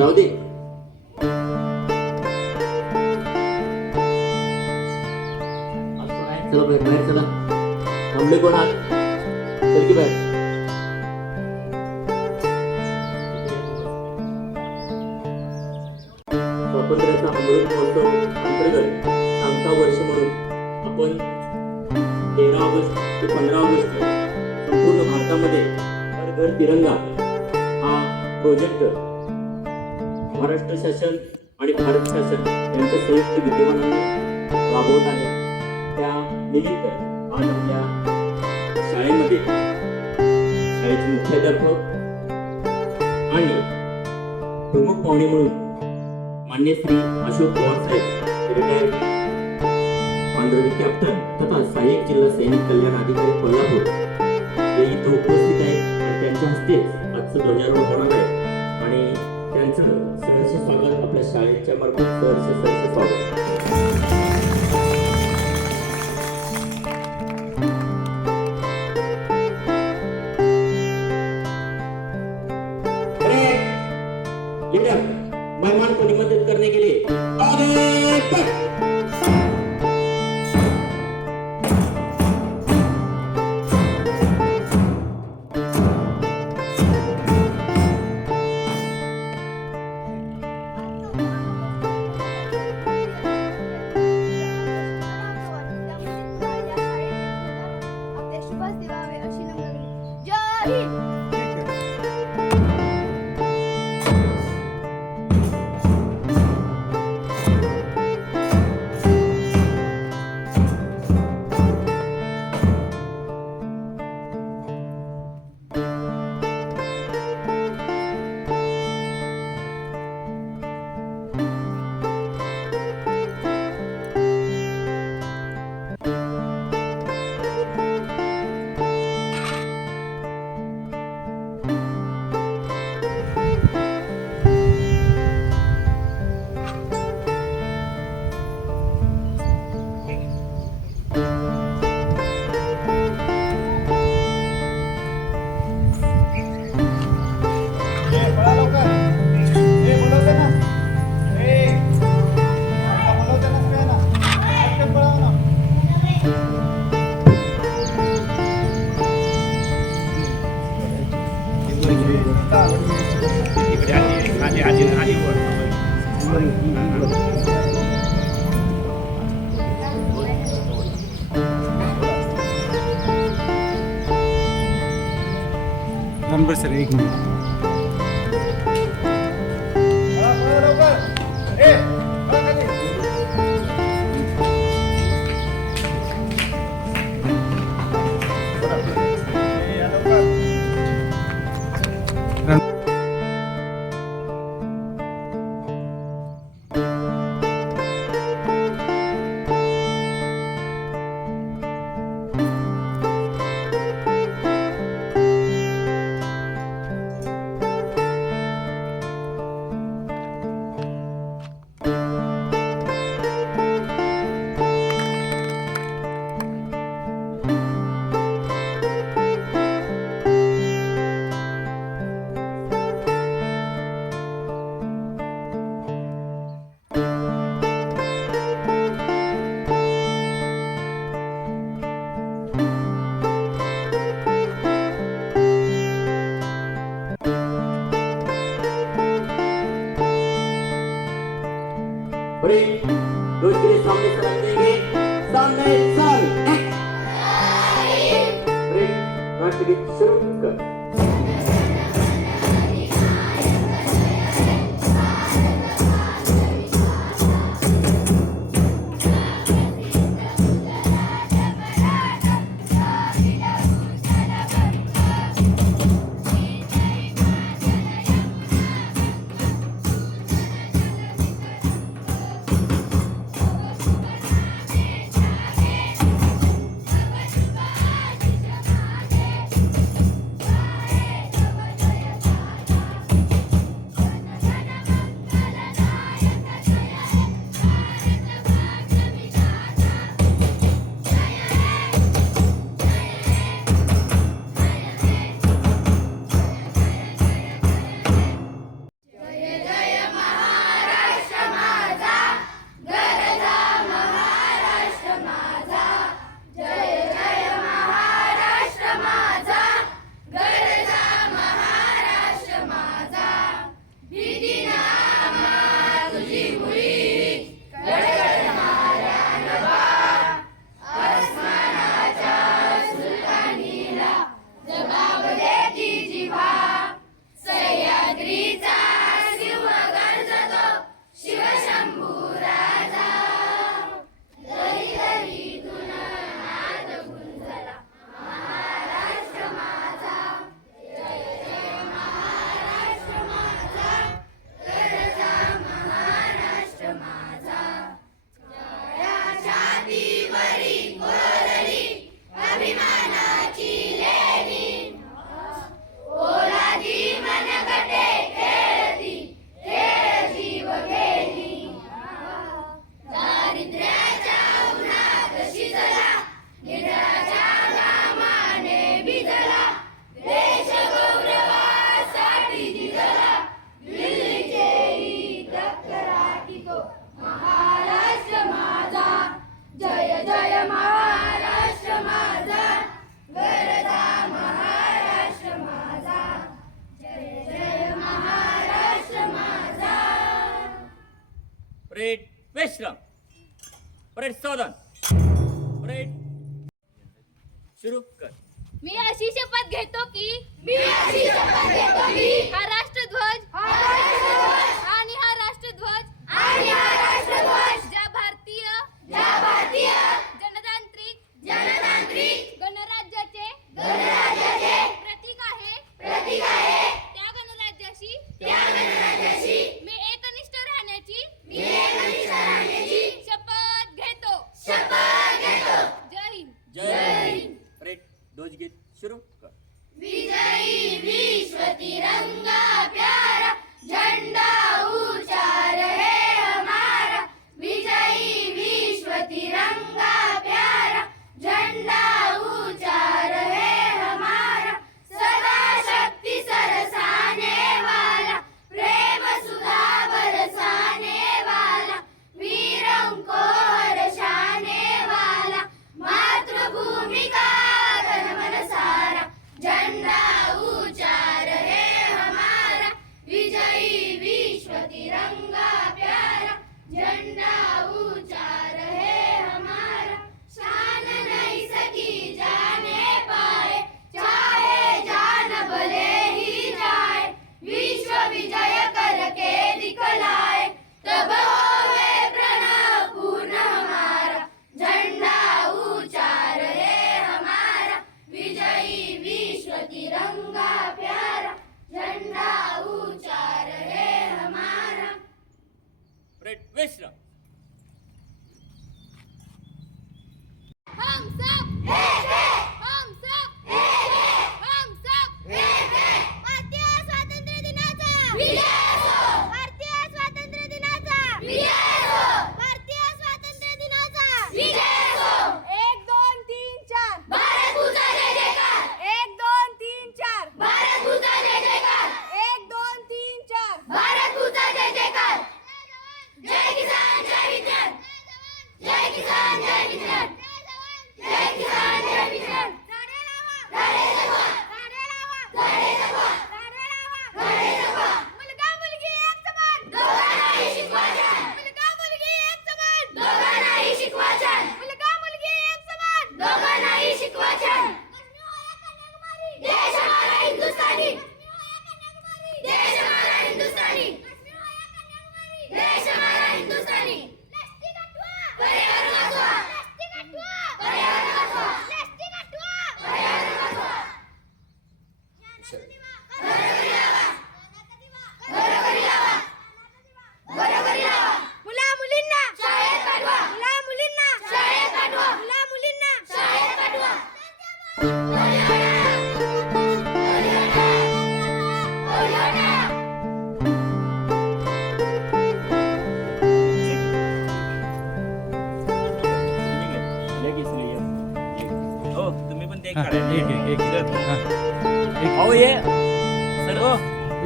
राहू दे. चला बाहेर बाहेर चला. थांबले कोण आहात चल की बाहेर. स्वातंत्र्याचा अमृत महोत्सव अंतर्गत सांगता वर्ष म्हणून आपण तेरा ऑगस्ट ते पंधरा ऑगस्ट संपूर्ण भारतामध्ये हर घर तिरंगा हा प्रोजेक्ट महाराष्ट्र शासन आणि भारत शासन यांचं संयुक्त विद्यमानाने राबवत आहे. त्या निमित्त आज आपल्या शाळेमध्ये शाळेचे मुख्याध्यापक आणि प्रमुख पाहुणे म्हणून मान्य श्री अशोक पवार साहेब रिटायर्ड ऑनररी कॅप्टन तथा सहाय्यक जिल्हा सैनिक कल्याण अधिकारी कोल्हापूर. हे इथं उपस्थित आहेत. आणि त्यांच्या हस्ते आजचं ध्वजारोहण होणार आहे. आणि त्यांचं सहर्ष स्वागत. आपल्या शाळेच्या मार्फत सहर्ष सहर्ष स्वागत. Number 8. 우리 너희들이 사는 사람들에게 쌈의 쌈 우리 너희들이 새로운 것 What is Southern?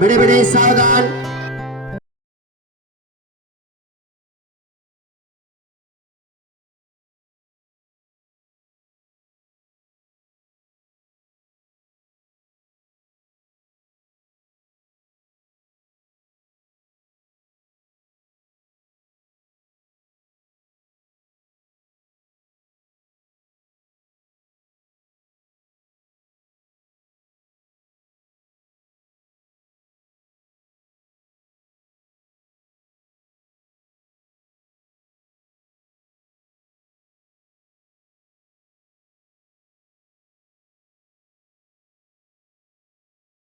बड़े बड़े सावधान